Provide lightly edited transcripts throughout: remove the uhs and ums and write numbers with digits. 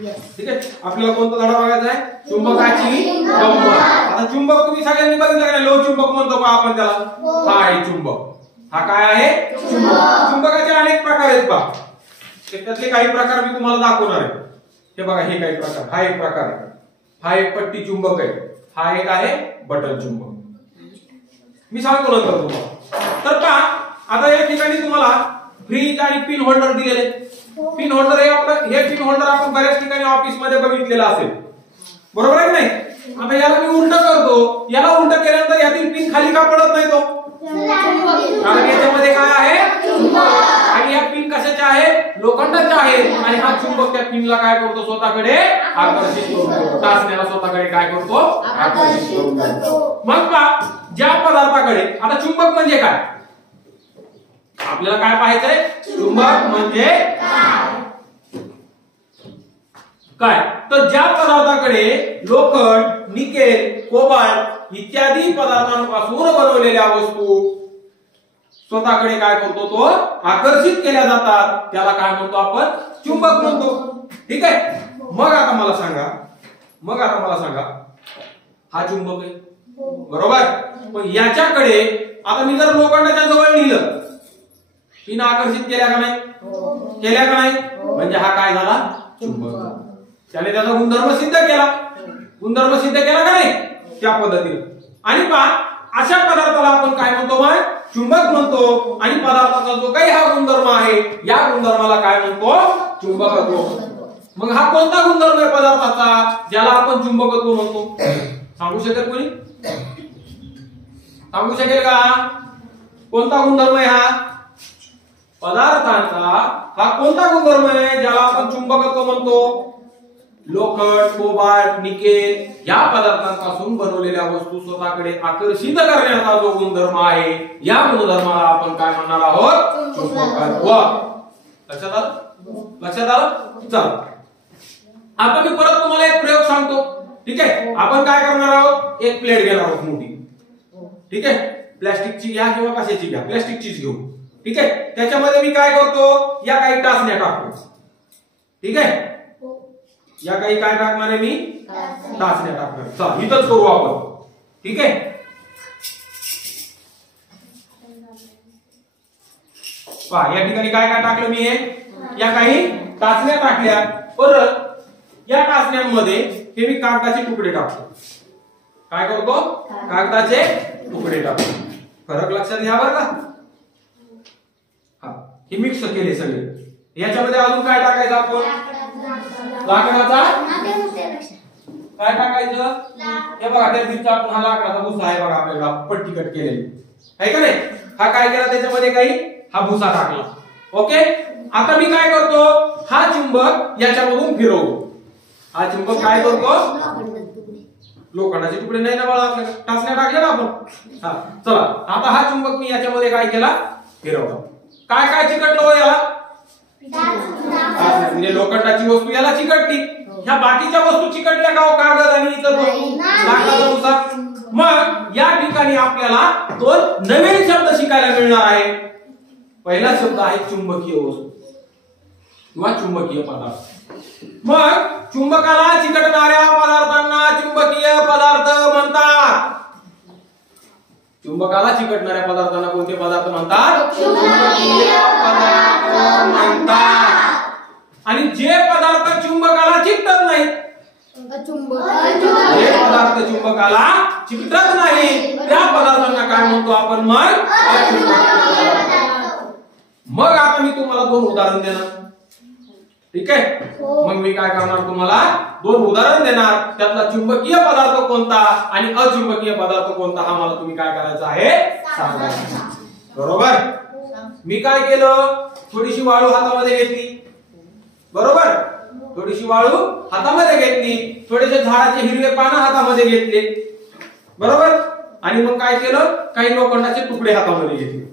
ठीक आहे. आपल्याला कोणता धडा बघायचा आहे? चुंबकाची गंमत. आता चुंबक तुम्ही सगळ्यांनी बघितलं का नाही? लोह चुंबक म्हणतो का आपण त्याला? हा आहे चुंबक. हा काय आहे? चुंबक. चुंबकाचे अनेक प्रकार आहेत पहा. त्यातले काही प्रकार मी तुम्हाला दाखवणार आहे. हे बघा, हे काही प्रकार. हा एक प्रकार आहे. हा एक पट्टी चुंबक आहे. हा एक आहे बटन चुंबक. मी सांगतो नंतर तुम्हाला. तर पहा, आता या ठिकाणी तुम्हाला फ्रीज आणि पिन होल्डर दिलेले. पिन होल्डर हे आपलं, हे पिन होल्डर आपण बऱ्याच ठिकाणी ऑफिस मध्ये बघितलेलं असेल, बरोबर आहे की नाही? आता याला मी उलट करतो. याला उलट केल्यानंतर यातील पिन खाली का पडत नाही तो? कारण याच्यामध्ये काय आहे? आणि या पिन कशाच्या आहेत? लोखंडाच्या आहेत. आणि हा चुंबक त्या पिनला काय करतो? स्वतःकडे आकर्षित करतो. टाचण्याला स्वतःकडे काय करतो? आकर्षित करतो. मग पहा, ज्या पदार्थाकडे, आता चुंबक म्हणजे काय आपल्याला काय पाहायचंय? चुंबक म्हणजे काय? तर ज्या पदार्थाकडे लोखंड, निकेल, कोबाल्ट इत्यादी पदार्थांपासून बनवलेल्या वस्तू स्वतःकडे काय करतो? तो आकर्षित केल्या जातात. त्याला काय म्हणतो आपण? चुंबक म्हणतो. ठीक आहे. मग आता मला सांगा, हा चुंबक आहे, बरोबर? पण याच्याकडे आता मी जर लोखंडाच्या जवळ नेलं, पिन आकर्षित केल्या का नाही? केल्या का नाही? म्हणजे हा काय झाला? चुंबक. त्याने त्याचा गुणधर्म सिद्ध केला. गुणधर्म सिद्ध केला का नाही? त्या पद्धतीने. आणि पहा, अशा पदार्थाला आपण काय म्हणतो? मग चुंबक म्हणतो. आणि पदार्थाचा जो काही हा गुणधर्म आहे, या गुणधर्माला काय म्हणतो? चुंबकत्व. मग हा कोणता गुणधर्म आहे पदार्थाचा ज्याला आपण चुंबकत्व म्हणतो? सांगू शकेल कोणी? सांगू शकेल का? कोणता गुणधर्म आहे हा पदार्थांचा? हा कोणता गुणधर्म आहे ज्याला आपण चुंबकत्व म्हणतो? लोखंड, कोबाल्ट, निकेल या पदार्थांपासून बनवलेल्या वस्तू स्वतःकडे आकर्षित करण्याचा जो गुणधर्म आहे, या गुणधर्माला आपण काय म्हणणार आहोत? चुंबकत्व. लक्षात आलं? लक्षात आलं? चला, आता मी परत तुम्हाला एक प्रयोग सांगतो. ठीक आहे. आपण काय करणार आहोत? एक प्लेट घेणार आहोत मोठी. ठीक आहे. प्लास्टिकची घ्या किंवा कशाची घ्या, प्लास्टिकचीच घेऊ. ठीक आहे. त्याच्यामध्ये मी काय करतो? या काही टाचण्या टाकतो. ठीक आहे. या काही काय टाकणार आहे मी? टाचण्या टाकणार. चला, इथंच करू आपण. ठीक आहे. पहा, या ठिकाणी काय काय टाकलं मी? हे या काही टाचण्या टाकल्या. परत या टाचण्यांमध्ये हे मी कागदाचे तुकडे टाकतो. काय करतो? कागदाचे तुकडे टाकतो. फरक लक्षात घ्या बरं का? हे मिक्स केले सगळे. याच्यामध्ये अजून काय टाकायचं आपण? लाकडाचा काय टाकायचं? हे बघा, त्या दिवशी आपण हा लाकडाचा भुसा आहे बघा, आपल्याला पट्टी कट केलेली आहे का नाही? हा काय केला? त्याच्यामध्ये काही हा भुसा टाकला. ओके. आता मी काय करतो? हा चुंबक याच्यामधून फिरवतो. हा चुंबक काय करतो? लोखंडाचे तुकडे नाही ना बाळा, आपल्याला टाचण्या टाकल्या ना आपण. हा, चला, आता हा चुंबक मी याच्यामध्ये काय केला? फिरवला. काय काय चिकटलं हो याला? म्हणजे लोखंडाची वस्तू याला चिकटली. ह्या बाकीच्या वस्तू चिकटल्या का? कागद आणि इतर वस्तू, लाकडाचा भुसा. मग या ठिकाणी आपल्याला दोन नवीन शब्द शिकायला मिळणार आहे. पहिला शब्द आहे चुंबकीय वस्तू किंवा चुंबकीय पदार्थ. मग चुंबकाला चिकटणाऱ्या पदार्थांना चुंबकीय पदार्थ म्हणतात. चुंबकाला चिकटणाऱ्या पदार्थांना कोणते पदार्थ म्हणतात? चुंबकीय पदार्थ म्हणतात. आणि जे पदार्थ चुंबकाला चिकटत नाही, जे पदार्थ चुंबकाला चिकटत नाही, त्या पदार्थांना काय म्हणतो आपण? मग आता मी तुम्हाला दोन उदाहरण देणार. ठीक आहे. मग मी काय करणार? तुम्हाला दोन उदाहरण देणार. त्यातला चुंबकीय पदार्थ कोणता आणि अचुंबकीय पदार्थ कोणता हा मला तुम्ही काय करायचं आहे? सांगायचं. बरोबर. मी काय केलं? थोडीशी वाळू हातामध्ये घेतली. बरोबर. थोडीशी वाळू हातामध्ये घेतली. थोडेसे झाडाचे हिरवे पानं हातामध्ये घेतले. बरोबर. आणि मग काय केलं? काही लोखंडाचे तुकडे हातामध्ये घेतले.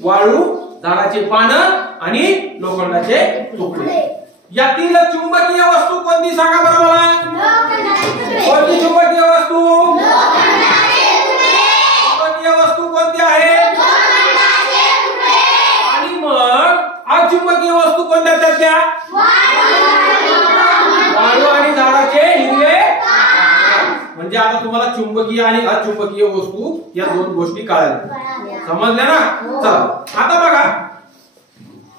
वाळू, झाडाचे पानं आणि लोखंडाचे तुकडे. यातील चुंबकीय वस्तू कोणती सांगा बरं मला? कोणती चुंबकीय वस्तू? चुंबकीय वस्तू कोणती आहे? आणि मग अचुंबकीय वस्तू कोणत्या? त्याच्या म्हणजे आता तुम्हाला चुंबकीय आणि अचुंबकीय वस्तू या दोन गोष्टी कळाल्या, समजल्या ना? चला आता बघा,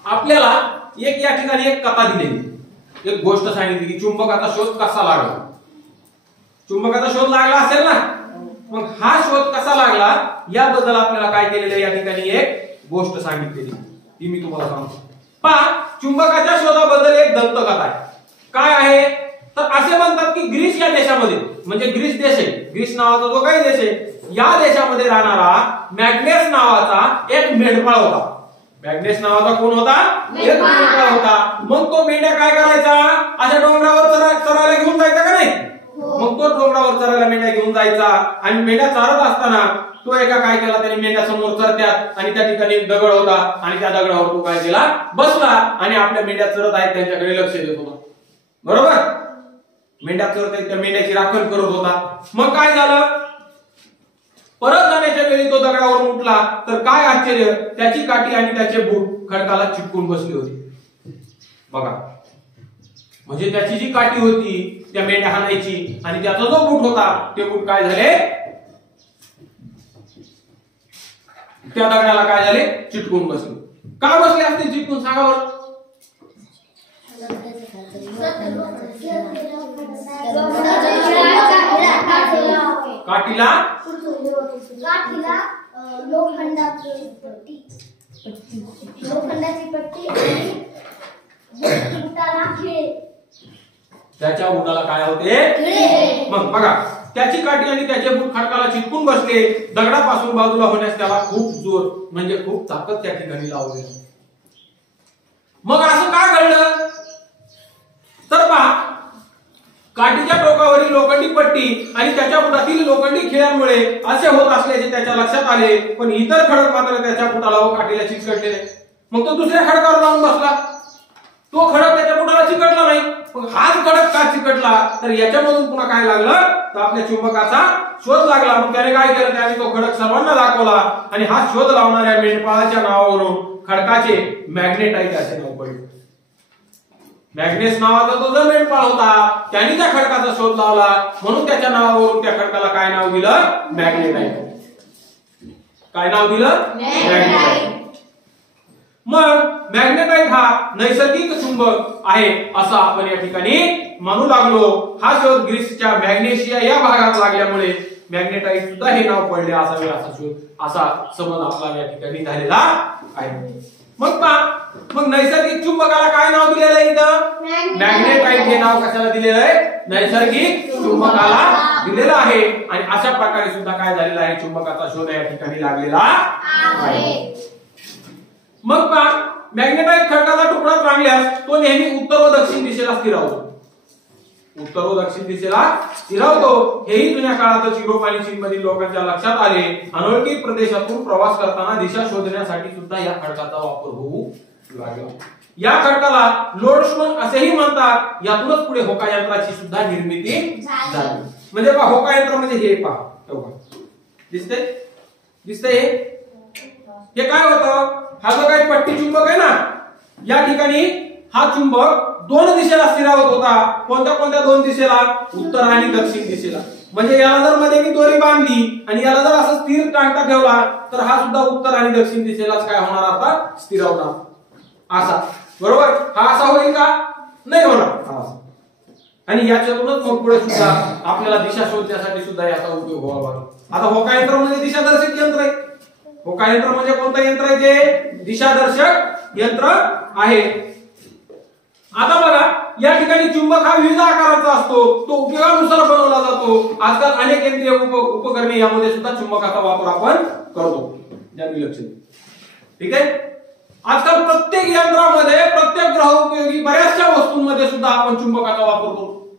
आपल्याला एक या ठिकाणी एक कथा दिलेली, एक गोष्ट सांगितली की चुंबकाचा शोध कसा लागला. चुंबकाचा शोध लागला असेल ना, मग हा शोध कसा लागला याबद्दल आपल्याला काय केलेलं या ठिकाणी एक गोष्ट सांगितलेली, ती मी तुम्हाला सांगतो. पहा, चुंबकाच्या शोधाबद्दल एक दंतकथा आहे. काय आहे तर असे म्हणतात की ग्रीस या देशामध्ये, म्हणजे ग्रीस देश आहे, ग्रीस नावाचा जो काही देश आहे, या देशामध्ये राहणारा मॅग्नेस नावाचा एक मेंढपाळ होता. मॅग्नेस नावाचा कोण होता? एक मेंढपाळ होता. मग तो मेंढ्या काय करायचा, अशा डोंगरावर चरायला घेऊन जायचा का नाही? मग तो डोंगरावर चरायला मेंढ्या घेऊन जायचा आणि मेंढ्या चारत असताना तो एका काय केला, त्याने मेंढ्या समोर चरत्यात आणि त्या ठिकाणी एक दगड होता आणि त्या दगडावर तो काय केला, बसला आणि आपल्या मेंढ्या चरत आहेत त्यांच्याकडे लक्ष देत होता. बरोबर, मेंढ्या चरत आहेत, त्या मेंढ्याची राखण करत होता. मग काय झालं, परत जाण्याच्या वेळी तो दगडावर उठला तर काय आश्चर्य, त्याची काठी आणि त्याचे बूट खडकाला चिपकून बसली होती. बघा, म्हणजे त्याची जी काठी होती त्या मेंढ्या हाणायची आणि त्याचा जो बूट होता ते बूट काय झाले, त्या दगडाला काय झाले, चिटकून बसले. का बसले असते चिटकून, सांगा बरं? काठीला लोखंडाची पट्टी आणि त्याच्या बुटाला काय होते, मग बघा, त्याची काठी आणि त्याचे बूट खडकाला चिटकून बसले. दगडापासून बाजूला होण्यास त्याला खूप जोर, म्हणजे खूप ताकद त्या ठिकाणी लावली. मग असं काय घडलं तर पहा, काठीच्या टोकावरील लोखंडी पट्टी आणि त्याच्या बुटातील लोखंडी खिळ्यांमुळे असे होत असल्याचे त्याच्या लक्षात आले. पण इतर खडक मात्र त्याच्या बुटाला व काठीला चिकटलेले. मग तो दुसऱ्या खडकावर जाऊन बसला. तो खडक त्याच्या बुटाला चिकटला नाही, पण हाच खडक का चिकटला, तर याच्यामधून पुन्हा काय लागलं तर आपल्या चुंबकाचा शोध लागला. मग त्याने काय केलं, त्याने तो खडक सर्वांना दाखवला आणि हा शोध लावणाऱ्या मेंढपाळाच्या नावावरून खडकाचे मॅग्नेटाइट असे नाव पडले. मॅग्नेस नावाचा तो जो मेंढपाळ होता त्याने त्या खडकाचा शोध लावला, म्हणून त्याच्या नावावरून त्या खडकाला काय नाव दिलं, मॅग्नेटाइट. काय नाव दिलं, मॅग्नेटाइट. मग मॅग्नेटाइट हा नैसर्गिक चुंबक आहे असं आपण या ठिकाणी मानू लागलो. हा शोध ग्रीसच्या मॅग्नेशिया या भागात लागल्यामुळे मॅग्नेटाइट सुद्धा हे नाव पडले असावे, असा शोध, असा समज आपला या ठिकाणी झालेला आहे. मग पहा, मग नैसर्गिक चुंबकाला काय नाव दिलेलं आहे इथं, मॅग्नेटाइट हे नाव कशाला दिलेलं आहे, नैसर्गिक चुंबकाला दिलेलं आहे. आणि अशा प्रकारे सुद्धा काय झालेला आहे, चुंबकाचा शोध या ठिकाणी लागलेला आहे. मग पहा, मॅग्नेटाइट खडकाचा तुकडा चांगल्यास तो नेहमी उत्तर व दक्षिण दिशेला स्थिरावतो. उत्तर व दक्षिण दिशेला स्थिरावतो हेही जुन्या काळातच युरोप आणि चीन मधील लोकांच्या लक्षात आले. अनोळखी प्रदेशातून प्रवास करताना दिशा शोधण्यासाठी सुद्धा या खडकाचा वापर होऊ लागला. या खडकाला लोडस्टोन असेही म्हणतात. यातूनच पुढे होका यंत्राची सुद्धा निर्मिती झाली. म्हणजे पहा, होका यंत्र म्हणजे हे पहा, दिसतंय दिसतंय हे काय होतं, हा जो काही पट्टी चुंबक आहे ना, या ठिकाणी हा चुंबक दोन दिशेला स्थिरावत होता. कोणत्या कोणत्या दोन दिशेला, उत्तर आणि दक्षिण दिशेला. म्हणजे याला जर मध्ये मी दोरी बांधली आणि याला जर असं स्थिर टांगता ठेवला तर हा सुद्धा उत्तर आणि दक्षिण दिशेलाच काय होणार, आता स्थिरावणार असा. बरोबर, हा असा होईल का, नाही होणार. आणि याच्यातूनच मग पुढे सुद्धा आपल्याला दिशा शोधण्यासाठी सुद्धा याचा उपयोग व्हावा लागतो. आता होका यंत्र म्हणजे दिशादर्शक यंत्र आहे. होका यंत्र म्हणजे कोणतं यंत्र आहे, ते दिशादर्शक यंत्र आहे. आता बघा, या ठिकाणी चुंबक हा विविध आकाराचा असतो, तो उपयोगानुसार बनवला जातो. आजकाल अनेक यंत्रीय उपकरणे यामध्ये सुद्धा चुंबकाचा वापर आपण करतो, ज्यांनी लक्ष दिलं. ठीक आहे, आजकाल प्रत्येक यंत्रामध्ये, प्रत्येक ग्रह उपयोगी बऱ्याचशा वस्तूंमध्ये सुद्धा आपण चुंबकाचा वापर करतो.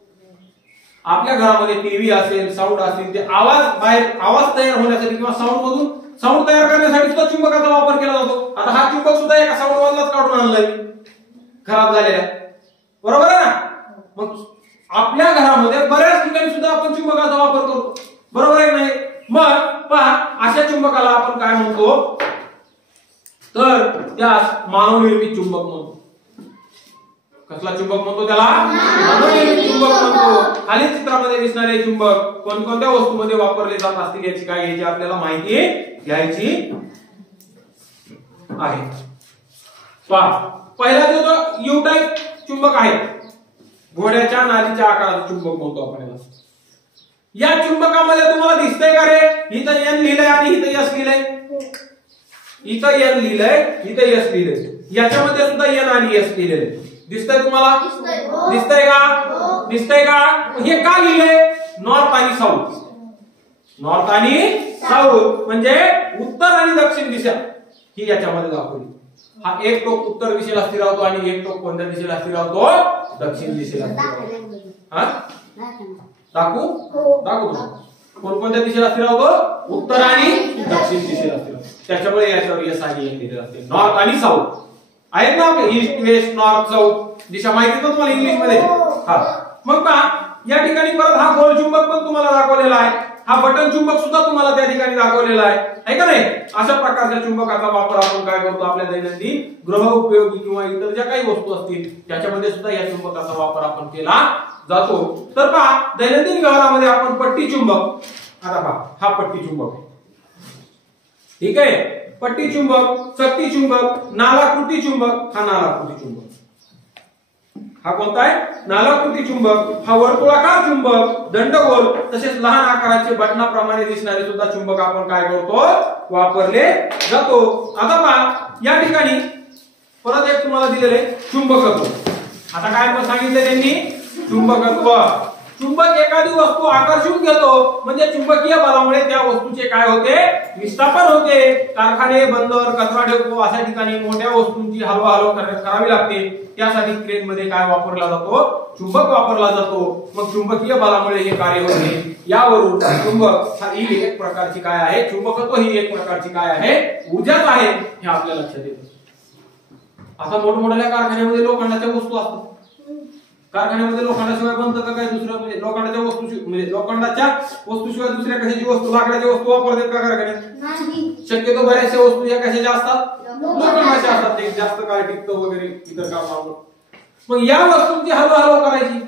आपल्या घरामध्ये टीव्ही असेल, साऊंड असेल, ते आवाज तयार होण्यासाठी किंवा साऊंड मधून साऊंड तयार करण्यासाठी सुद्धा चुंबकाचा वापर केला जातो. आता हा चुंबक सुद्धा एका साऊंड मधलाच काढून आणलाय, खराब झालेला, बरोबर आहे ना. मग आपल्या घरामध्ये बऱ्याच ठिकाणी सुद्धा आपण चुंबकाचा वापर करतो, बरोबर आहे नाही. मग पहा, अशा चुंबकाला आपण काय म्हणतो, तर त्यास मानवनिर्मित चुंबक म्हणतो. कसला चुंबक म्हणतो त्याला? मनोनियमित चुंबक म्हणतो. खाली चित्रामध्ये दिसणारे चुंबक कोणकोणत्या वस्तूमध्ये वापरले जात असतील याची काय याची आपल्याला माहिती घ्यायची आहे. पहा, पहिला जो यू टाइप चुंबक आहे, घोड्याच्या नालीच्या आकाराचं चुंबक म्हणतो आपण याला. या चुंबकामध्ये तुम्हाला दिसतंय का रे? इथं एन लिहिलंय आणि इथं एस लिहिलंय. इथं एन लिहिलंय, इथं एस लिहिलंय. याच्यामध्ये सुद्धा एन आणि एस लिहिलेले दिसतंय तुम्हाला? दिसतंय का? दिसतंय का? हे का लिहिलंय? नॉर्थ आणि साऊथ. नॉर्थ आणि साऊथ म्हणजे उत्तर आणि दक्षिण दिशा ही याच्यामध्ये दाखवली. हा एक टोक उत्तर दिशेला स्थिर राहतो आणि एक टोक कोणत्या दिशेला स्थिर राहतो? दक्षिण दिशेला स्थिर राहतो. हा दाखवू कोणकोणत्या दिशेला स्थिर राहतो? उत्तर आणि दक्षिण दिशेला स्थिर राहतो. त्याच्यामुळे याच्यावर यस आणि एन लिहिलेलं असते. नॉर्थ आणि साऊथ आहेत ना आपले, ईस्ट वेस्ट नॉर्थ साऊथ दिशा माहिती आहे तुम्हाला इंग्लिश मध्ये. हा मग पहा, या ठिकाणी परत हा गोल चुंबक पण तुम्हाला दाखवलेला आहे. हा बटन चुंबक सुद्धा तुम्हाला त्या ठिकाणी दाखवलेला आहे का नाही? अशा प्रकारच्या चुंबकाचा वापर आपण काय करतो आपल्या दैनंदिन गृह उपयोगी किंवा इतर ज्या काही वस्तू असतील त्याच्यामध्ये सुद्धा या चुंबकाचा वापर आपण केला जातो. तर पहा, दैनंदिन व्यवहारामध्ये आपण पट्टी चुंबक, आता पहा हा पट्टी चुंबक आहे, ठीक आहे. पट्टी चुंबक, चकती चुंबक, नालाकृती चुंबक, हा नालाकृती चुंबक. हा कोणता आहे? नालाकृती चुंबक. हा वर्तुळाकार चुंबक, दंडगोल तसेच लहान आकाराचे बटनाप्रमाणे दिसणारे सुद्धा चुंबक आपण काय करतो? वापरले जातो. आता पहा, या ठिकाणी परत एक तुम्हाला दिलेले चुंबकत्व. आता काय सांगितले त्यांनी? चुंबकत्व. चुंबक एखादी वस्तू आकर्षून घेतो म्हणजे चुंबकीय बलामुळे त्या वस्तूचे काय होते? विस्थापन होते. कारखाने, बंदर, कचरा डेपो अशा ठिकाणी मोठ्या वस्तूंची हलवाहलव करावी लागते. त्यासाठी क्रेन मध्ये काय वापरला जातो? चुंबक वापरला जातो. मग चुंबकीय बलामुळे हे कार्य होते. यावरून चुंबक ही एक प्रकारची काय आहे? चुंबकत्व ही एक प्रकारची काय आहे? ऊर्जाच आहे हे आपल्या लक्षात येतं. आता मोठमोठ्या कारखान्यामध्ये लोखंडाच्या वस्तू असतात. कारखान्यामध्ये लोखंडाशिवाय बनतं का काय दुसरं? म्हणजे लोखंडाच्या वस्तू, म्हणजे लोखंडाच्या वस्तूशिवाय दुसऱ्या कशाची वस्तू, लाकडाच्या वस्तू वापरतात का कारखान्यात? शक्यतो बऱ्याचशा वस्तू या कशाच्या असतात? लोखंडाच्या असतात. ते जास्त काळ टिकतं वगैरे इतर कामावर. मग या वस्तूंची हलवाहलव करायची,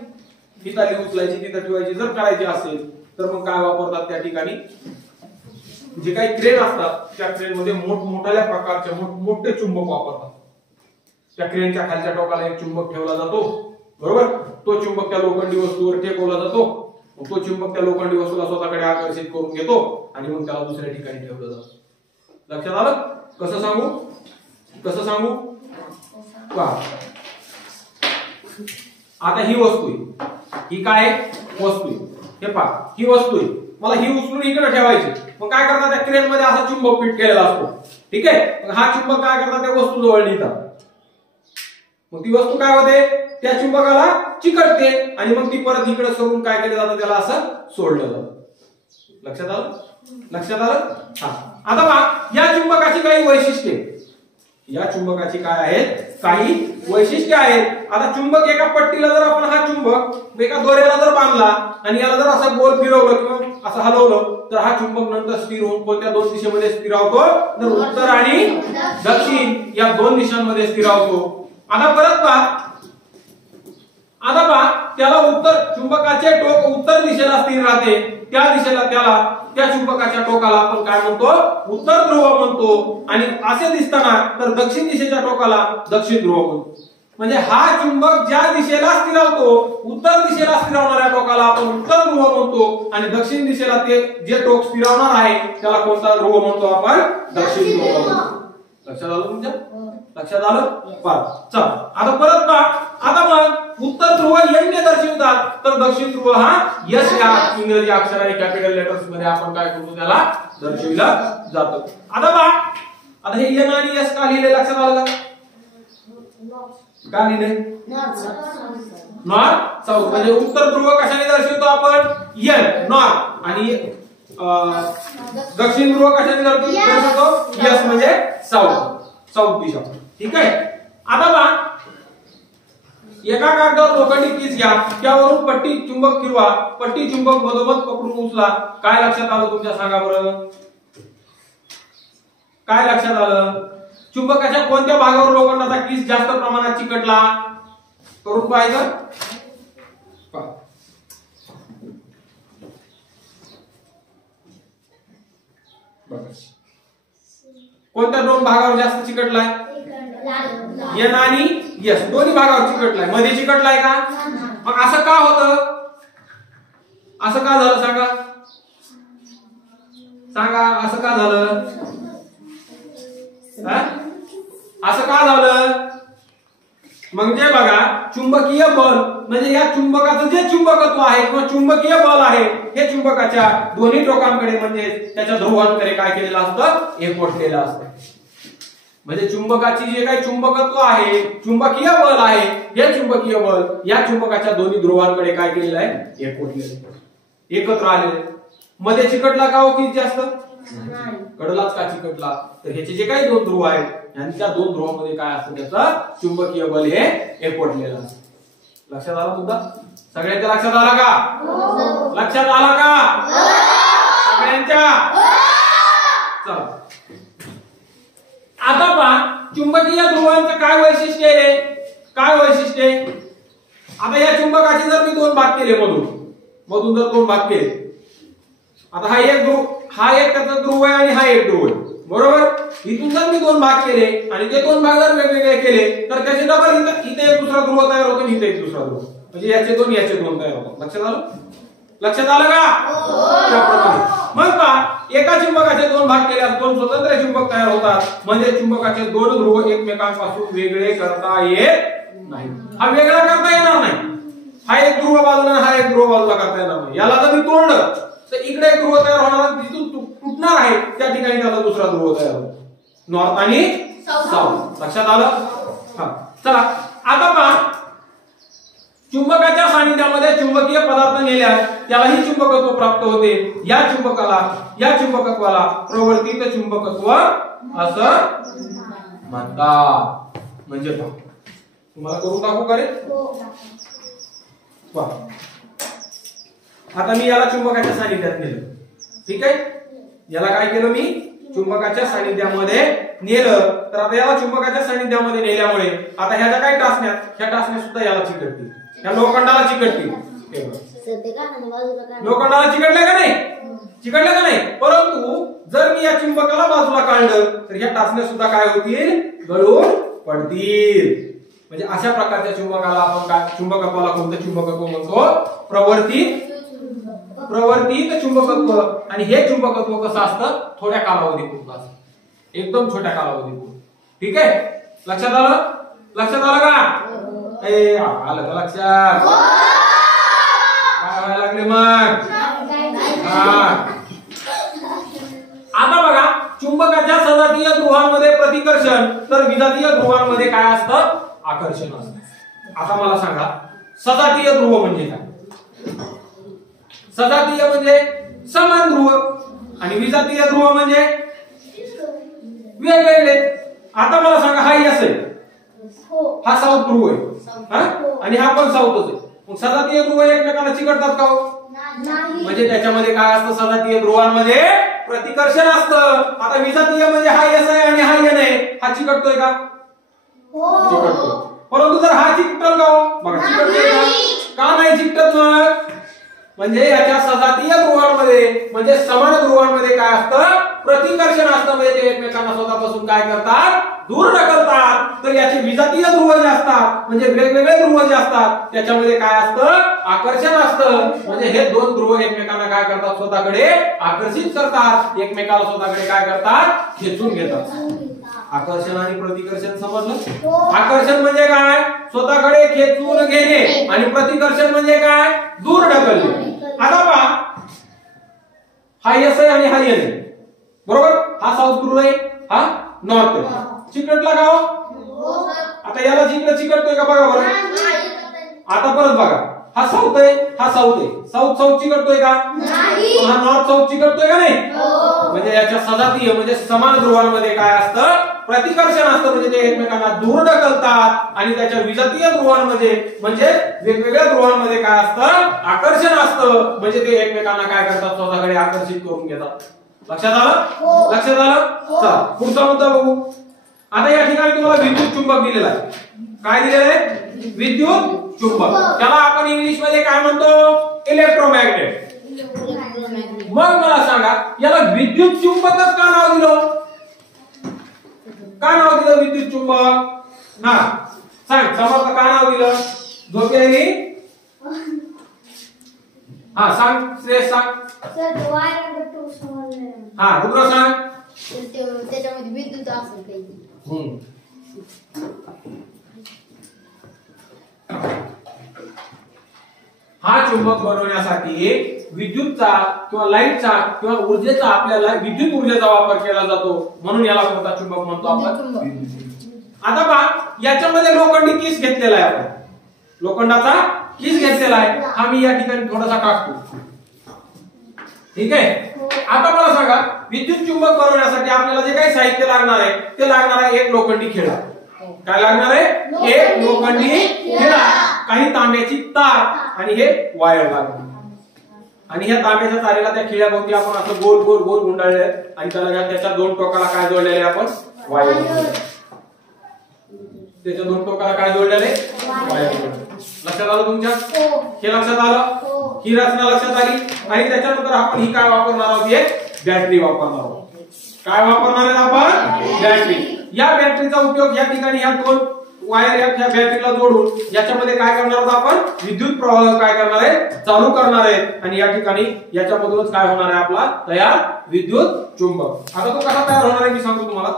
तिथली उचलायची, तिथं ठेवायची जर करायची असेल तर मग काय वापरतात त्या ठिकाणी? जे काही क्रेन असतात त्या क्रेन मध्ये मोठमोठ्या प्रकारचे मोठे चुंबक वापरतात. त्या क्रेनच्या खालच्या टोकाला एक चुंबक ठेवला जातो, बरोबर? तो चुंबक त्या लोखंडी वस्तूवर टेकवला जातो. तो चुंबक त्या लोखंडी वस्तूला स्वतःकडे आकर्षित करून घेतो आणि मग त्याला दुसऱ्या ठिकाणी ठेवलं जातं. लक्षात आलं? कसं सांगू? कसं सांगू? पहा, आता ही वस्तू आहे, ही काय वस्तू आहे? हे पहा, ही वस्तू आहे. मला ही उचलून इकडे ठेवायची. मग काय करतात? त्या क्रेन मध्ये असा चुंबक फिट केलेला असतो, ठीक आहे. मग हा चुंबक काय करतात? त्या वस्तू जवळ नेतात. मग ती वस्तू काय होते? त्या चुंबकाला चिकटते आणि मग ती परत इकडे सोडून काय केलं जातं? त्याला असं सोडलं जातं. लक्षात आलं? लक्षात आलं? हा. आता पहा, या चुंबकाची काही वैशिष्ट्ये, या चुंबकाची काय आहेत? काही वैशिष्ट्ये आहेत. आता चुंबक एका पट्टीला जर आपण हा चुंबक एका दोऱ्याला जर बांधला आणि याला जर असं गोल फिरवलं किंवा असं हलवलं तर हा चुंबक नंतर स्थिर होऊन कोणत्या दोन दिशेमध्ये स्थिर राहतो? तर उत्तर आणि दक्षिण या दोन दिशांमध्ये स्थिर राहतो. आता परत पहा, त्याला उत्तर, चुंबकाचे टोक उत्तर दिशेला स्थिर राहते. त्या दिशेला त्या चुंबकाच्या टोकाला आपण काय म्हणतो? उत्तर ध्रुव म्हणतो. आणि असे दिसताना तर दक्षिण दिशेच्या टोकाला दक्षिण ध्रुव म्हणतो. म्हणजे हा चुंबक ज्या दिशेला स्थिरावतो, उत्तर दिशेला स्थिरावणाऱ्या टोकाला आपण उत्तर ध्रुव म्हणतो आणि दक्षिण दिशेला ते जे टोक स्थिरावणार आहे त्याला कोणता ध्रुव म्हणतो? आपण दक्षिण ध्रुव म्हणतो. लक्षात आलं तुमच्या? लक्षात आलं? चल आता परत पहा. आता मग उत्तर ध्रुव एन ने दर्शवितात तर दक्षिण ध्रुव हा यस या इंग्रजी अक्षराने कॅपिटल लेटर्स मध्ये आपण काय करतो? त्याला दर्शविलं जातं. आता पहा, आता हे एन आणि एस का लिहिले? लक्षात आलं का लिहिले? North south. म्हणजे उत्तर ध्रुव कशाने दर्शवितो आपण? N north. आणि दक्षिण ध्रुव कशाने दर्शवितो? यस म्हणजे साऊथ, साऊथ दिशा, ठीक आहे. आता पहा, एका कागदावर लोखंडी पीस घ्या, त्यावरून पट्टी चुंबक फिरवा, पट्टी चुंबक मधोमध पकडून उचला. काय लक्षात आलं तुमच्या? सांगा बरं, काय लक्षात आलं? चुंबकाच्या कोणत्या भागावर लोखंडाचा किस जास्त प्रमाणात चिकटला? करून पाहायचं. कोणत्या दोन भागावर जास्त चिकटलाय? एन आणि एस दोन्ही भागावर चिकटलाय. मध्ये चिकटलाय का? मग असं का होतं? असं का झालं सांगा? सांगा असं का झालं? असं का झालं? म्हणजे बघा, चुंबकीय बल म्हणजे या चुंबकाचं जे चुंबकत्व आहे किंवा चुंबकीय बल आहे हे चुंबकाच्या दोन्ही टोकांकडे म्हणजे त्याच्या ध्रुवांकडे काय केलेलं असतं? एकवटलेलं असतं. म्हणजे चुंबकाची जे काही चुंबकत्व आहे, चुंबकीय बल आहे, हे चुंबकीय बल या चुंबकाच्या दोन्ही ध्रुवांकडे काय केलेलं आहे? एकवटलेलं, एकत्र आलेले. मध्ये चिकटला का हो की जास्त? कडलाच का चिकटला? तर ह्याचे जे काही दोन ध्रुव आहेत यांच्या दोन ध्रुवांमध्ये काय असतं? त्याचं चुंबकीय बल हे एकवटलेलं असतं. लक्षात आला मुद्दा? सगळ्यांच्या लक्षात आला का? लक्षात आला का सगळ्यांच्या? चला आता पहा, चुंबकीय ध्रुवांचं काय वैशिष्ट्य आहे? काय वैशिष्ट्य आहे? आता या चुंबकाचे जर मी दोन भाग केले, मधून जर दोन भाग केले, आता हा एक ध्रुव, हा एक त्याचा ध्रुव आहे आणि हा एक ध्रुव आहे, बरोबर? इथून जर मी दोन भाग केले आणि ते दोन भाग जर वेगवेगळे केले तर त्याचे डबल इथे एक दुसरा ध्रुव तयार होतो आणि इथे एक दुसरा ध्रुव, म्हणजे याचे दोन तयार होतात. लक्षात आलं? लक्षात आलं का? त्याप्रमाणे मग पहा, एका चुंबकाचे दोन भाग केल्यास दोन स्वतंत्र चुंबक तयार होतात. म्हणजे चुंबकाचे दोन ध्रुव एकमेकांपासून वेगळे करता येत नाही. हा वेगळा करता येणार नाही. हा एक ध्रुव बाजूला हा एक ध्रुव बाजूला करता येणार नाही. याला जर मी तोडलं तर इकडे एक ध्रुव तयार होणार, तिथून तुटणार आहे, त्या ठिकाणी त्याचा दुसरा ध्रुव तयार होतो. नॉर्थ आणि साऊथ. लक्षात आलं? हा चला आता पहा, चुंबकाच्या सानिध्यामध्ये चुंबकीय पदार्थ नेल्यास त्यालाही चुंबकत्व प्राप्त होते. या चुंबकत्वाला प्रवर्तित चुंबकत्व असं म्हणतात. म्हणजे तुम्हाला करून टाकू का रे? आता मी याला चुंबकाच्या सानिध्यात नेलं, ठीक आहे? याला काय केलं मी? चुंबकाच्या सानिध्यामध्ये नेलं. तर आता याला चुंबकाच्या सानिध्यामध्ये नेल्यामुळे आता ह्याच्या काय टाचण्यात, ह्या टाचण्या सुद्धा याला चिकटतील, ह्या लोखंडाला चिकटतील. लोखंडाला चिकटले का नाही? चिकटले का नाही? परंतु जर मी या चुंबकाला बाजूला काढलं तर ह्या टाचण्या सुद्धा काय होतील? गळून पडतील. म्हणजे अशा प्रकारच्या चुंबकाला आपण काय, चुंबकत्वाला कोणतं चुंबकत्व म्हणतो? प्रवर्तित चुंबकत्व. आणि हे चुंबकत्व कसं असतं? थोड्या कालावधीपुरतं असतं, एकदम छोट्या कालावधीपुरतं. ठीक आहे? लक्षात आलं? लक्षात आलं का? आलं का लक्षात? काय व्हायला लागले मग? आता बघा, चुंबकाच्या सजातीय ध्रुवांमध्ये प्रतिकर्षण तर विजातीय ध्रुवांमध्ये काय असतं? आकर्षण असतं. आता मला सांगा, सजातीय ध्रुव म्हणजे काय? सजातीय म्हणजे समान ध्रुव आणि विजातीय ध्रुव म्हणजे वेगवेगळे. आता मला सांगा, हा यस आहे, हा साऊथ ध्रुव आहे आणि हा पण साऊथच आहे. मग सजातीय ध्रुव एकमेकांना चिकटतात का? म्हणजे त्याच्यामध्ये काय असतं? सजातीय ध्रुवांमध्ये प्रतिकर्षण असतं. आता विजातीय म्हणजे हा यस आहे आणि हा एन आहे, हा चिकटतोय का? चिकटतोय. परंतु जर हा चिकटल का? बघा चिकटतोय का नाही चिकटत? मग म्हणजे याच्या सजातीय ध्रुवांमध्ये म्हणजे समान ध्रुवांमध्ये काय असतं? प्रतिकर्षण असतं. म्हणजे ते एकमेकांना स्वतःपासून काय करतात? दूर ढकलतात. तर याचे विजातीय ध्रुव जे असतात म्हणजे वेगवेगळे ध्रुव जे असतात त्याच्यामध्ये काय असतं? आकर्षण असतं. म्हणजे हे दोन ध्रुव एकमेकांना काय करतात? स्वतःकडे आकर्षित करतात, एकमेकाला स्वतःकडे काय करतात? खेचून घेतात. आकर्षण आणि प्रतिकर्षण समजलं? आकर्षण म्हणजे काय? स्वतःकडे खेचून घेणे आणि प्रतिकर्षण म्हणजे काय? दूर ढकलणे. आता पहा, हा यस आहे आणि हा एन आहे, बरोबर? हा साऊथ ध्रुव आहे, हा नॉर्थ आहे. चिकटला का? आता याला जिकडे चिकटतोय का बघा बरं. आता परत बघा, हा साऊथ आहे, हा साऊथ आहे. साऊथ साऊथ चिकटतोय का? हा नॉर्थ साऊथ चिकटतोय का नाही? म्हणजे याच्या सजातीय म्हणजे समान ध्रुवांमध्ये काय असतं? प्रतिकर्षण असतं. म्हणजे ते एकमेकांना दूर ढकलतात. आणि त्याच्या विजातीय ध्रुवांमध्ये म्हणजे वेगवेगळ्या ध्रुवांमध्ये काय असतं? आकर्षण असतं. म्हणजे ते एकमेकांना काय करतात? स्वतःकडे आकर्षित करून घेतात. लक्षात आलं? लक्षात आलं? चला पुढचा मुद्दा बघू. आता या ठिकाणी तुम्हाला विद्युत चुंबक दिलेला आहे. काय दिलेलं आहे? विद्युत चुंबक. त्याला आपण इंग्लिश मध्ये काय म्हणतो? इलेक्ट्रोमॅग्नेट. मग मला सांगा याला विद्युत चुंबकच का नाव दिलं? का नाव दिलं विद्युत चुंबक? हा सांग समर्थ, का नाव दिलं? झोपे आली? हा सांग श्रेयस सांग. हा रुद्र सांग. त्याच्यामध्ये विद्युत असेल काही. हा चुंबक बनवण्यासाठी विद्युतचा किंवा लाईटचा किंवा ऊर्जेचा आपल्याला विद्युत ऊर्जेचा वापर केला जातो, म्हणून याला कोणता चुंबक म्हणतो आपण? आता पहा याच्यामध्ये लोखंडी किस घेतलेला आहे. आपण लोखंडाचा किस घेतलेला आहे. हा मी या ठिकाणी थोडासा काढतो. ठीक आहे. आता मला सांगा विद्युत चुंबक बनवण्यासाठी आपल्याला जे काही साहित्य लागणार आहे ते लागणार आहे एक लोखंडी खिळा. काय लागणार आहे? एक लोखंडी खिळा, काही तांब्याची तार आणि हे वायर लागणार. आणि ह्या तांब्याच्या तारेला त्या खिळ्याभोवती आपण असं गोल गोल गोल गुंडाळले आणि त्याच्या दोन टोकाला काय जोडलेले आपण? वायर. त्याच्या दोन टोकाला काय जोडलेले? वायर. लक्षात आलं तुमच्या? हे लक्षात आलं? ही रचना लक्षात आली. आणि त्याच्यानंतर आपण ही काय वापरणार आहोत? एक बॅटरी वापरणार आहोत. काय वापरणार आहे आपण? बॅटरी. या बॅटरीचा उपयोग या ठिकाणी ह्या दोन वायर या बॅटरीला जोडून याच्यामध्ये काय करणार आहोत आपण? विद्युत प्रवाह काय करणार आहे? चालू करणार आहे. आणि या ठिकाणी याच्यामधूनच काय होणार आहे? आपला तयार विद्युत चुंबक. आता तो कसा तयार होणार आहे मी सांगतो तुम्हाला.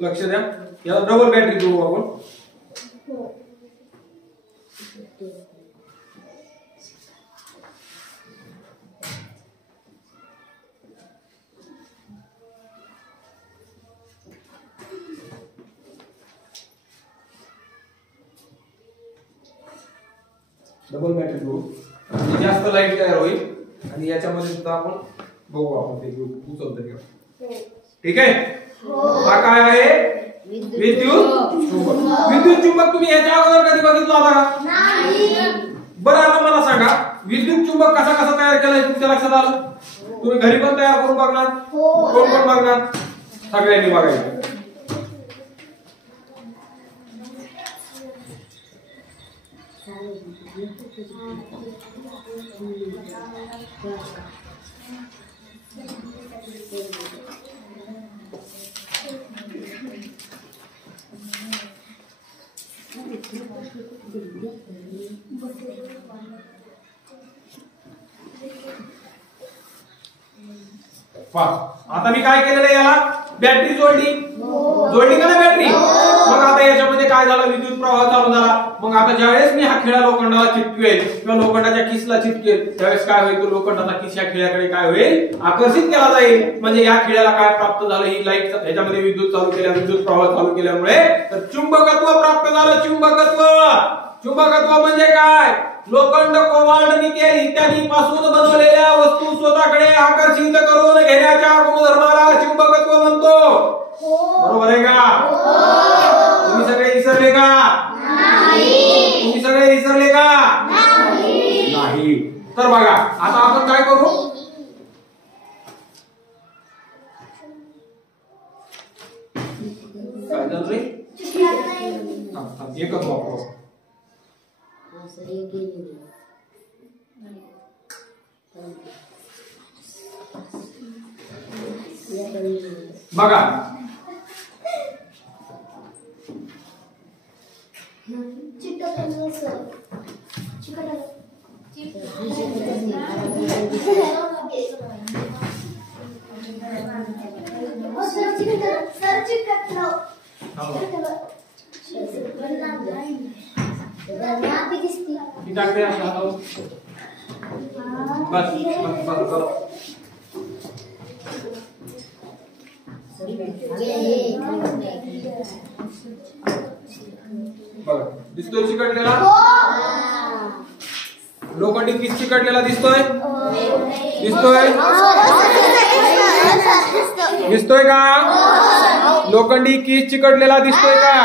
लक्ष द्या. याला डबल बॅटरी जोडू आपण. डबल बॅटरी जोडू. जास्त लाईट तयार होईल आणि याच्यामध्ये सुद्धा आपण बघू आपण ते उचलतो. ठीक आहे. हा काय आहे? विद्युत चुंबक. विद्युत चुंबक तुम्ही याच्या अगोदर कधी बघितलं होता का? बरं आता मला सांगा विद्युत चुंबक कसा कसा तयार केलाय तुमच्या लक्षात आलं? तुम्ही घरी पण तयार करून बघणार? कोण कोण बघणार? सगळ्यांनी बघायचं. आता मी काय केलेलं याला? बॅटरी जोडली. जोडली का ना बॅटरी? मग आता याच्यामध्ये काय झालं? विद्युत प्रवाह चालू झाला. मग आता ज्यावेळेस मी हा खिळा लोखंडाला चिटकवेल किंवा लोखंडाच्या किसला चिटकेल त्यावेळेस काय होईल? तो लोखंडाचा किस या खिळ्याकडे काय होईल? आकर्षित केला जाईल. म्हणजे या खिळ्याला काय प्राप्त झालं? ही लाईट ह्याच्यामध्ये विद्युत चालू केल्या, विद्युत प्रवाह चालू केल्यामुळे तर चुंबकत्व प्राप्त झालं. चुंबकत्व. चुंबकत्व म्हणजे काय? लोखंड, कोबाल्ट, निकेल इत्यादी पासून बनवलेल्या वस्तू स्वतःकडे आकर्षित करून घेण्याच्या गुणधर्माला चुंबकत्व म्हणतो. बरोबर आहे का? तुम्ही सगळे विसरले का? तुम्ही सगळे विसरले का? नाही. तर बघा आता आपण काय करू? काय झालं रे? एकच वापरू. बघा दिसतोय चिकटलेला? लोखंडी किस चिकटलेला दिसतोय? दिसतोय? दिसतोय का? लोखंडी किस चिकटलेला दिसतोय का?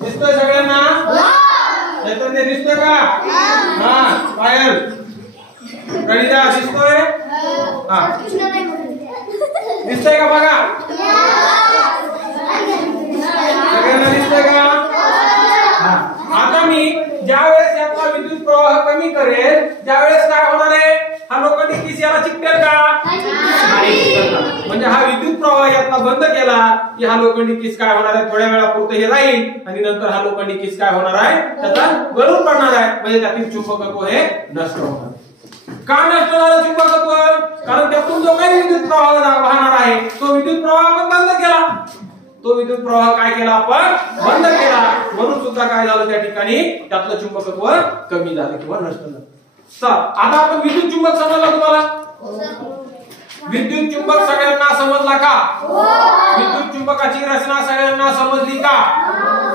दिसतोय सगळ्यांना? दिसतोय का? हा पायल गणिता दिसतोय? हा दिसतंय का बघा सगळ्यांना दिसतंय का आता मी ज्यावेळेस यातला विद्युत प्रवाह कमी करेल त्यावेळेस काय होणार आहे हा लोखंडी किस याला चिकटेल का नाही म्हणजे हा विद्युत प्रवाह यातला बंद केला की हा लोखंडी किस काय होणार आहे थोड्या वेळापुरतं हे राहील आणि नंतर हा लोखंडी किस काय होणार आहे त्याचा गळून पडणार आहे म्हणजे त्यातील चुंबकत्व हे नष्ट होणार का नष्ट झालं चुंबकत्व कारण त्यातून जो काही विद्युत प्रवाह वाहणार आहे तो विद्युत प्रवाह आपण बंद केला तो विद्युत प्रवाह काय केला आपण बंद केला म्हणून सुद्धा काय झालं त्या ठिकाणी त्यातलं चुंबकत्व कमी झालं किंवा नष्ट झालं तर आता आपण विद्युत चुंबक समजला तुम्हाला विद्युत चुंबक सगळ्यांना समजला का विद्युत चुंबकाची रचना सगळ्यांना समजली का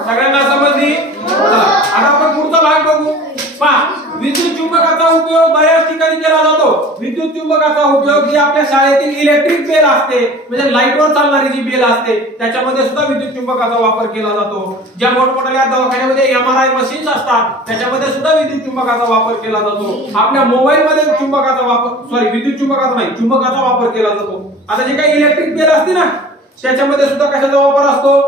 सगळ्यांना समजली आता आपण पुढचा भाग बघू पहा विद्युत चुंबकाचा उपयोग बऱ्याच ठिकाणी केला जातो विद्युत चुंबकाचा उपयोग जी आपल्या शाळेतील इलेक्ट्रिक बेल असते म्हणजे लाईटवर चालणारी जी बेल असते त्याच्यामध्ये सुद्धा विद्युत चुंबकाचा वापर केला जातो ज्या मोठमोठ्या दवाखान्यामध्ये एमआरआय मशीन्स असतात त्याच्यामध्ये सुद्धा विद्युत चुंबकाचा वापर केला जातो आपल्या मोबाईल मध्ये चुंबकाचा वापर विद्युत चुंबकाचा नाही चुंबकाचा वापर केला जातो आता जे काही इलेक्ट्रिक बेल असते ना त्याच्यामध्ये सुद्धा कशाचा वापर असतो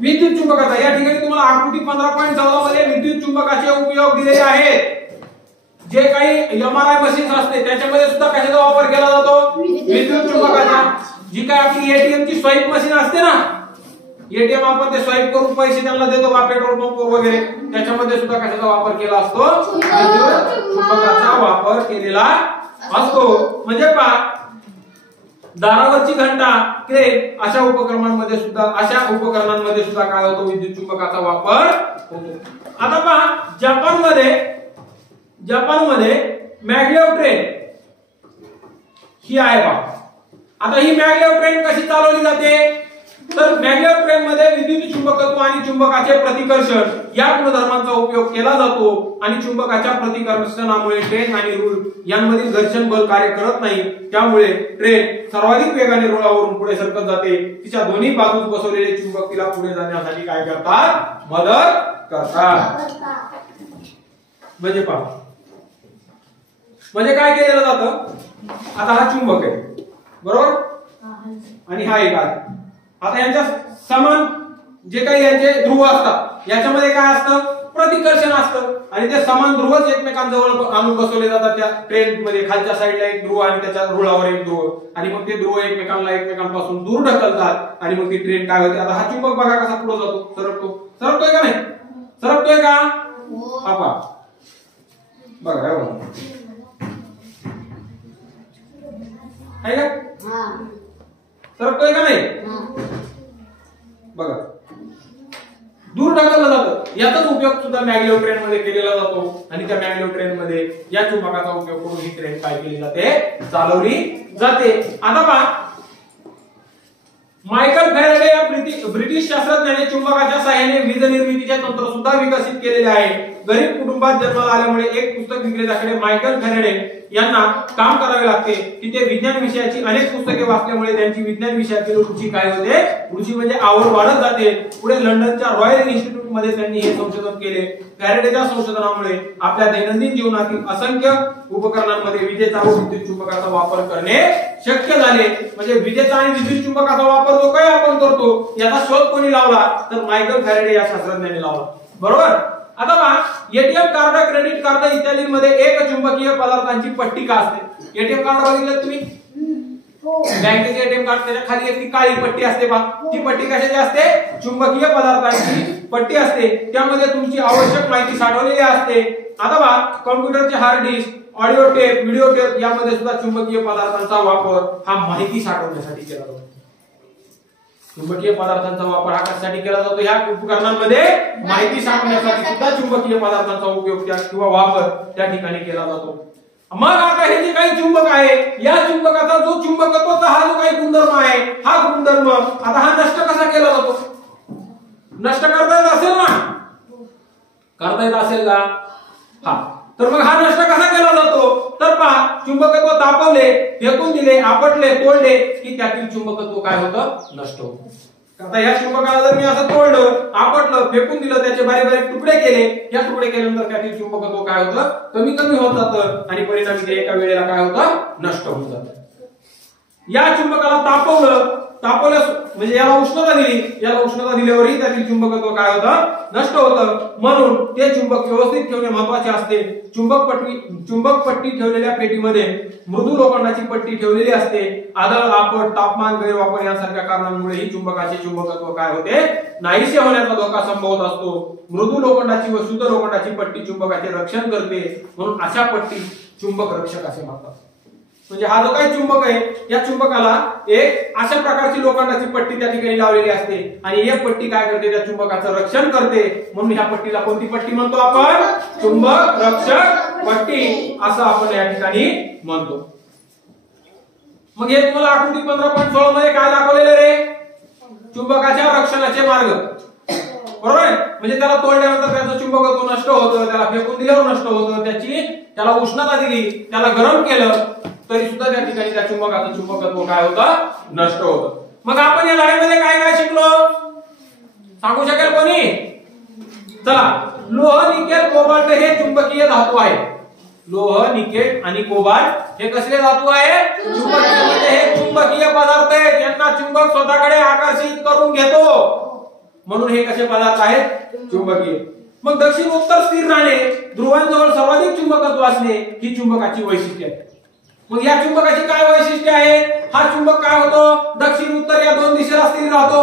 विद्युत चुंबकाचा या ठिकाणी तुम्हाला आकृती 15.14 मध्ये विद्युत चुंबकाचे उपयोग दिलेले आहेत जे काही एमआरआय मशीन्स असते त्याच्यामध्ये सुद्धा कशाचा वापर केला जातो विद्युत चुंबकाचा जी काय आपली एटीएम ची स्वाईप मशीन असते ना एटीएम आपण ते स्वाईप करून पैसे त्यांना देतो बा पेट्रोल पंपवर वगैरे त्याच्यामध्ये सुद्धा कशाचा वापर केला असतो विद्युत चुंबकाचा वापर केलेला असतो म्हणजे पहा दारावरची घंटा क्रेन अशा उपकरणांमध्ये सुद्धा काय होतो विद्युत चुंबकाचा वापर होतो आता पहा जपानमध्ये मॅग्लेव ट्रेन ही आहे पहा आता ही मॅग्लेव ट्रेन कशी चालवली जाते तर मॅग्लेव ट्रेन मध्ये विद्युत चुंबकत्व आणि चुंबकाचे प्रतिकर्षण या गुणधर्मांचा उपयोग केला जातो आणि चुंबकाच्या प्रतिकर्षणामुळे ट्रेन आणि रूळ यांमधील घर्षण बल कार्य करत नाही त्यामुळे ट्रेन सर्वाधिक वेगाने रुळावरून पुढे सरकत जाते तिच्या दोन्ही बाजूस बसवलेले चुंबक तिला पुढे जाण्यासाठी काय करतात मदत करतात म्हणजे पहा म्हणजे काय केलेलं जातं आता हा चुंबक आहे बरोबर आणि हा एक आहे आता यांच्या समान जे काही यांचे ध्रुव असतात याच्यामध्ये काय असतं प्रतिकर्षण असतं आणि ते समान ध्रुवच एकमेकांजवळ आणून बसवले जातात त्या ट्रेन मध्ये खालच्या साईडला एक ध्रुव आणि त्याच्या रुळावर एक ध्रुव आणि मग ते ध्रुव एकमेकांपासून दूर ढकलतात आणि मग ती ट्रेन काय होते आता हा चुंबक बघा कसा पुढे जातो सरकतोय का नाही सरकतोय का आपा बघा आहे का सरकतोय का नाही बघा दूर ढकललं जातं याचाच उपयोग सुद्धा मॅग्लेव ट्रेन मध्ये केलेला जातो आणि त्या मॅग्लेव ट्रेन मध्ये या चुंबकाचा उपयोग करून ही ट्रेन काय केली जाते चालवली जाते आता पहा मायकल फॅरेडे या ब्रिटिश शास्त्रज्ञाने चुंबकाच्या सहाय्याने वीज निर्मितीचे तंत्र सुद्धा विकसित केलेले आहे गरीब कुटुंबात जन्माला आल्यामुळे एक पुस्तक विक्रेत्याकडे मायकल फॅरेडे यांना काम करावे लागते की ते विज्ञान विषयाची अनेक पुस्तके वाचल्यामुळे त्यांची विज्ञान विषयातील रुची काय होते रुची म्हणजे आवड वाढत जाते पुढे लंडनच्या रॉयल इन्स्टिट्यूट मध्ये त्यांनी हे संशोधन केले फॅरेडेच्या संशोधनामुळे आपल्या दैनंदिन जीवनातील असंख्य उपकरणांमध्ये विजेचा व विद्युत चुंबकाचा वापर करणे शक्य झाले म्हणजे विजेचा आणि विद्युत चुंबकाचा वापर जो काही आपण करतो याचा शोध कोणी लावला तर मायकल फॅरेडे या शास्त्रज्ञाने लावला बरोबर आता पहा एटीएम कार्ड क्रेडिट कार्ड इत्यादींमध्ये एक चुंबकीय पदार्थांची पट्टिका असते एटीएम कार्ड बघितलं तुम्ही बँकेचे एटीएम कार्ड त्याच्या खाली एक काळी पट्टी असते पहा ती पट्टी कशाची असते चुंबकीय पदार्थांची पट्टी असते त्यामध्ये तुमची आवश्यक माहिती साठवलेली असते आता पहा कॉम्प्युटरचे hard disk audio tape video tape यामध्ये सुद्धा चुंबकीय पदार्थांचा वापर हा माहिती साठवण्यासाठी केला जातो चुंबकीय पदार्थांचा वापर हा कशासाठी केला जातो ह्या उपकरणांमध्ये माहिती साठवण्यासाठी सुद्धा चुंबकीय पदार्थांचा उपयोग किंवा वापर त्या ठिकाणी केला जातो मग आता हे जे काही चुंबक आहे या चुंबकाचा जो चुंबकत्वाचा हा जो काही गुणधर्म आहे हा गुणधर्म आता हा नष्ट कसा केला जातो नष्ट करता येत असेल ना करता येत असेल का हा तर मग हा नष्ट कसा केला जातो तर पहा चुंबकत्व तापवले फेकून दिले आपटले तोडले की त्यातील चुंबकत्व काय होतं नष्ट होतं आता या चुंबकाला जर मी असं तोडलं आपटलं फेकून दिलं त्याचे बारीक बारीक तुकडे केले या तुकडे केल्यानंतर त्यातील चुंबकत्व काय होतं कमी होत जातं आणि परिणामी ते एका वेळेला काय होतं नष्ट होऊन जातं या चुंबकाला तापवलं म्हणजे याला उष्णता दिली, याला उष्णता दिल्यावरही त्यातील चुंबकत्व काय होतं, नष्ट होतं. म्हणून ते चुंबक व्यवस्थित ठेवणे महत्त्वाचे असते. चुंबक पट्टी ठेवलेल्या पेटीमध्ये मृदू लोखंडाची पट्टी ठेवलेली असते. आदळ, आपट, तापमान, गैरवापर यांसारख्या कारणांमुळे ही चुंबकाचे चुंबकत्व काय होते, नाहीसे होण्याचा धोका संभवत असतो. मृदू लोखंडाची व शुद्ध लोखंडाची पट्टी चुंबकाचे रक्षण करते, म्हणून अशा पट्टी चुंबक रक्षक असे म्हणतात. म्हणजे हा जो काही चुंबक आहे, या चुंबकाला एक अशा प्रकारची लोखंडाची पट्टी त्या ठिकाणी लावलेली असते आणि ही पट्टी काय करते, त्या चुंबकाचं रक्षण करते. म्हणून ह्या पट्टीला कोणती पट्टी म्हणतो आपण, चुंबक रक्षक पट्टी असं आपण या ठिकाणी म्हणतो. मग हे तुम्हाला आकृती 15.16 मध्ये काय दाखवलेलं रे, चुंबकाच्या रक्षणाचे मार्ग, बरोबर आहे. म्हणजे त्याला तोडल्यानंतर त्याचं चुंबकत्व नष्ट होतं, त्याला फेकून दिल्यावर नष्ट होतं, त्याला उष्णता दिली, त्याला गरम केलं तरी सुद्धा त्या ठिकाणी त्या चुंबकाचं चुंबकत्व काय होतं, नष्ट होतं. मग आपण या धड्यामध्ये काय काय शिकलो सांगू शकेल कोणी? चला, लोह, निकेल, कोबाल्ट हे चुंबकीय धातू आहे. लोह, निकेल आणि कोबाल्ट हे कसले धातू आहे, चुंबकीय. म्हणजे हे चुंबकीय पदार्थ आहेत, यांना चुंबक स्वतःकडे आकर्षित करून घेतो, म्हणून हे कसे पदार्थ आहेत, चुंबकीय. मग दक्षिण उत्तर स्थिर राहणे, ध्रुवांजवळ सर्वाधिक चुंबकत्व असणे ही चुंबकाची वैशिष्ट्ये आहेत. मग या चुंबकाची काय वैशिष्ट्य आहे, हा चुंबक काय होतो, दक्षिण उत्तर या दोन दिशेला स्थिर राहतो.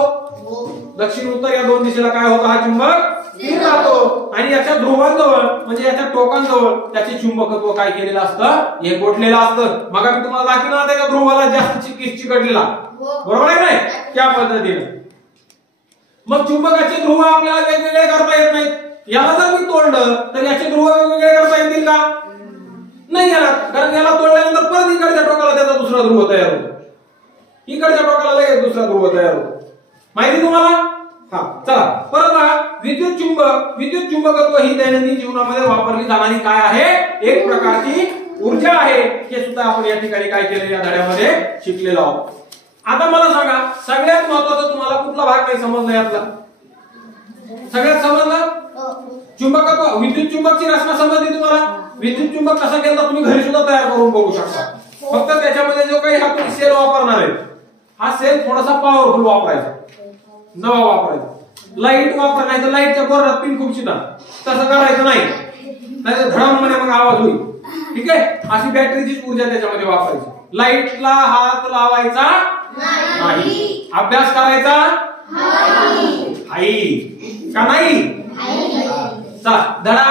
दक्षिण उत्तर या दोन दिशेला काय होतो, हा चुंबक स्थिर राहतो. आणि याच्या ध्रुवांजवळ म्हणजे याच्या टोकांजवळ त्याचे चुंबकत्व काय केलेलं असतं, हे गोठलेलं असतं. मग मी तुम्हाला दाखवलं ना त्याच्या ध्रुवाला जास्त चिकटलेला, बरोबर आहे नाही, त्या पद्धतीने. मग चुंबकाचे ध्रुव आपल्याला वेगवेगळे करता येत नाहीत. याला जर मी तोडलं तर याचे ध्रुव वेगवेगळे करता येतील का, नाही याला, कारण याला तोडल्यानंतर परत इकडच्या टोकाला त्याचा दुसरा ध्रुव तयार होतो, इकडच्या टोकाला लगेच दुसरा ध्रुव तयार होतो. माहिती तुम्हाला? हा, चला परत बघा, विद्युत चुंबकत्व ही दैनंदिन जीवनामध्ये वापरली जाणारी काय आहे, एक प्रकारची ऊर्जा आहे. हे सुद्धा आपण या ठिकाणी काय केलं, या धड्यामध्ये शिकलेलो आहोत. आता मला सांगा, सगळ्यात महत्वाचा तुम्हाला कुठला भाग नाही समजला यातला, सगळ्यात समजला चुंबकत्व, विद्युत चुंबकची रचना समजली तुम्हाला. विद्युत चुंबक कसा केला तुम्ही घरी सुद्धा तयार करून बघू शकता. फक्त त्याच्यामध्ये जो काही हा तुम्ही सेल वापरणार आहे, हा सेल थोडासा पॉवरफुल वापरायचा, नवा वापरायचा. लाईट वापर, नाही तर लाईटच्या बोर्डात पिन खूप शिदा, तसं करायचं नाही, नाहीतर धडाममध्ये मग आवाज होईल. ठीक आहे, अशी बॅटरीची ऊर्जा त्याच्यामध्ये वापरायची. लाईटला हात लावायचा नाही, अभ्यास करायचा का नाही. चला, धडा